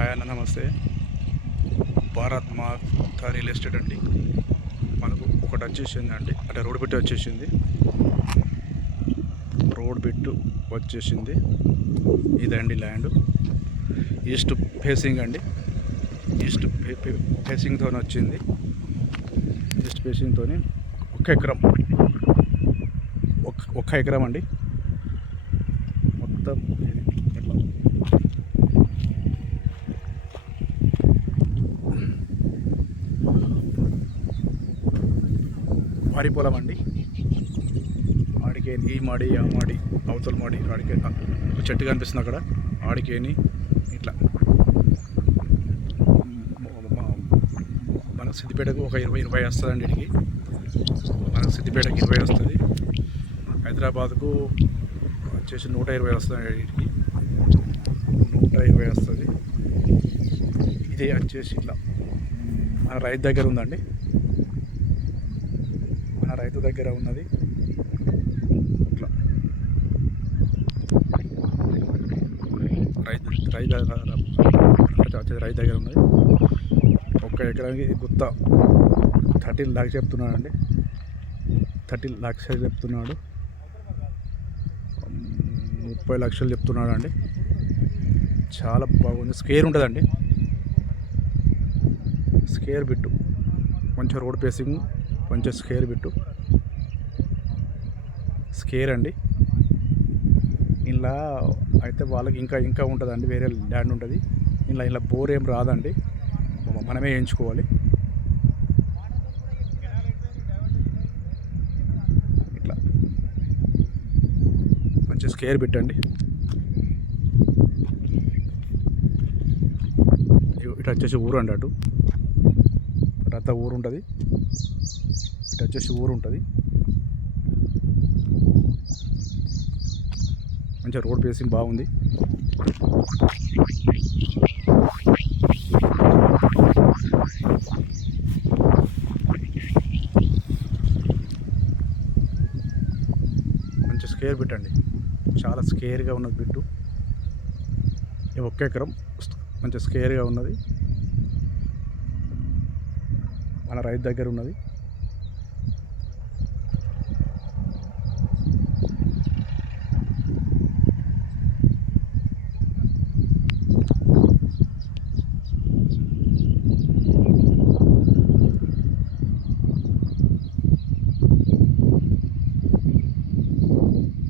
Hi అన్న, నమస్తే. భారత్ మాతా real estate అండి. మనకు ఒకటి వచ్చేసింది అండి, అంటే రోడ్ బిట్ వచ్చేసింది. ఇదండి ల్యాండ్. ఈస్ట్ ఫేసింగ్ అండి. ఈస్ట్ ఫేసింగ్తో వచ్చింది. ఈస్ట్ ఫేసింగ్తో 1 ఎకరం, 1 ఎకరం అండి మొత్తం. ఇది ఇట్లా వరి పొలం అండి. ఆడికేని, ఈ మాడి, ఆ మాడి, అవతల మాడి, ఆడికే చెట్టు కనిపిస్తుంది అక్కడ. ఆడికేని ఇట్లా మనకు సిద్దిపేటకు ఒక 20 వస్తుందండి. ఇడికి మనకు సిద్దిపేటకి 20 వస్తుంది. హైదరాబాద్కు వచ్చేసి 120 వస్తుంది. వీటికి 120 వస్తుంది. ఇది వచ్చేసి ఇట్లా మన రైతు దగ్గర ఉందండి. మన రైతు దగ్గర ఉన్నది ఇట్లా. రైతు దగ్గర ఉన్నది 1 ఎకరానికి గుత్త 13 lakhs చెప్తున్నాడు అండి. 13 lakhs చెప్తున్నాడు. 30 లక్షలు చెప్తున్నాడు అండి. చాలా బాగుంది. స్క్వేర్ ఉంటుందండి. స్క్వేర్ బిట్టు, కొంచెం రోడ్ పేసింగ్, కొంచెం స్క్వేర్ బిట్టు, స్క్వేర్ అండి. ఇలా అయితే వాళ్ళకి ఇంకా ఉంటుందండి. వేరే ల్యాండ్ ఉంటుంది. ఇలా బోర్ ఏం రాదండి, మనమే వేయించుకోవాలి. ఇట్లా మంచి స్క్వేర్ పెట్టండి. ఇటు వచ్చేసి ఊరు అండి. అటంతా ఊరు ఉంటుంది. ఇటు వచ్చేసి ఊరు ఉంటుంది. మంచిగా రోడ్ పేసింగ్ బాగుంది. మంచి స్క్వేర్ పెట్టండి. చాలా స్క్వేర్గా ఉన్నది బిట్టు. 1 ఎకరం మంచి స్క్వేర్గా ఉన్నది. మన రైతు దగ్గర ఉన్నది.